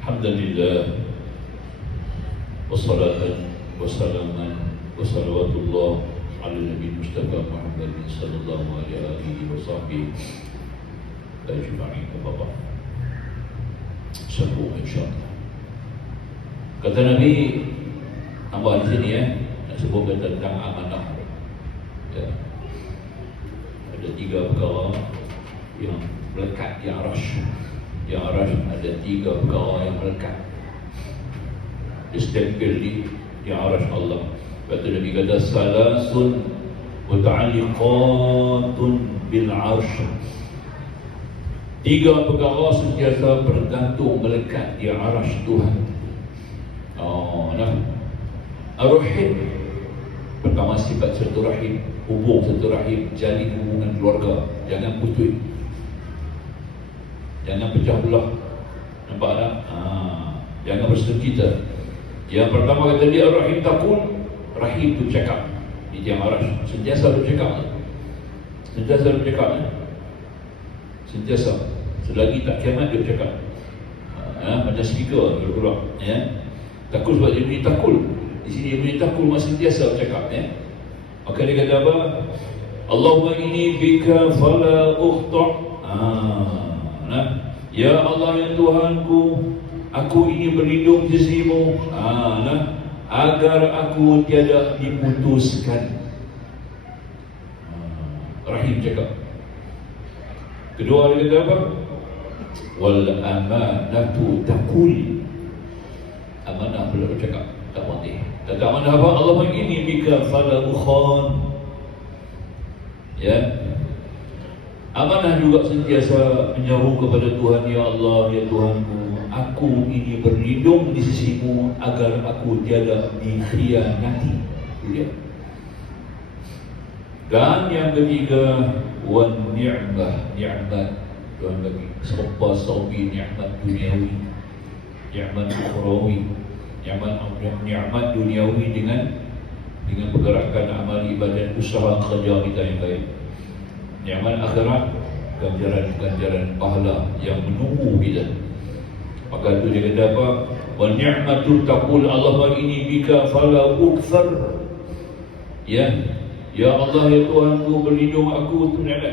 Alhamdulillah, wassalatan wassalaman wassalawatullah ala Nabi Mustafa Muhammad sallallahu alaihi wa sahbihi ajma'in. Bapak sambung insyaAllah. Kata Nabi, nampak di sini nak sebutkan tentang amanah. Ya. Ada 3 perkara yang melekat di Arash. Di Arash ada 3 perkara yang melekat, distempel di Arash Allah. Kata Nabi kata salasun muta'alliqatun bil arsh. 3 perkara sentiasa bergantung melekat di Arash Tuhan. Ar-Rahim. Pertama, sifat silaturahim, hubung silaturahim, jalin hubungan keluarga, jangan putus, jangan pecah belah. Nampak tak? Jangan bersengketa. Yang pertama kata dia Ar-Rahim takun, Rahim tu cakap. Di tiang Arash sentiasa bercakap. Sentiasa bercakap. Sentiasa. Selagi tak kiamat dia bercakap. Macam speaker dia keluar. Takul sebab dia bunyi takul. Di sini dia bunyi takul, masih sentiasa bercakap. Maka dia kata apa? Allahumma inni bika fala ukhta'. Ya Allah, ya Tuhanku, aku ini berlindung di sisimu, agar aku tiada diputuskan. Rahim cakap. Kedua dia kata apa? Wal amanatu taqul. Amanah pula bercakap, tak mati. Kata amanah apa? Allahumma inni bika fala ukhan. Amanah juga sentiasa menyeru kepada Tuhan, ya Allah, ya Tuhanku, aku ini berlindung di sisimu agar aku tiada dikhianati. Dan yang ketiga, wan ni'mah, ni'mat. Tuhan bagi serupa saubi ni'mat duniawi, ni'mat ukhrawi. Ni'mat duniawi dengan pergerakan amal ibadat, usaha kerja kita yang baik. Ni'mat akhirat, ganjaran-ganjaran pahala yang menunggu kita. Maka itu dia kata apa? Wa ni'matu taqul Allahumma inni bika fala ukthar. Ya Allah, ya Tuhanku, berlindung aku tu nak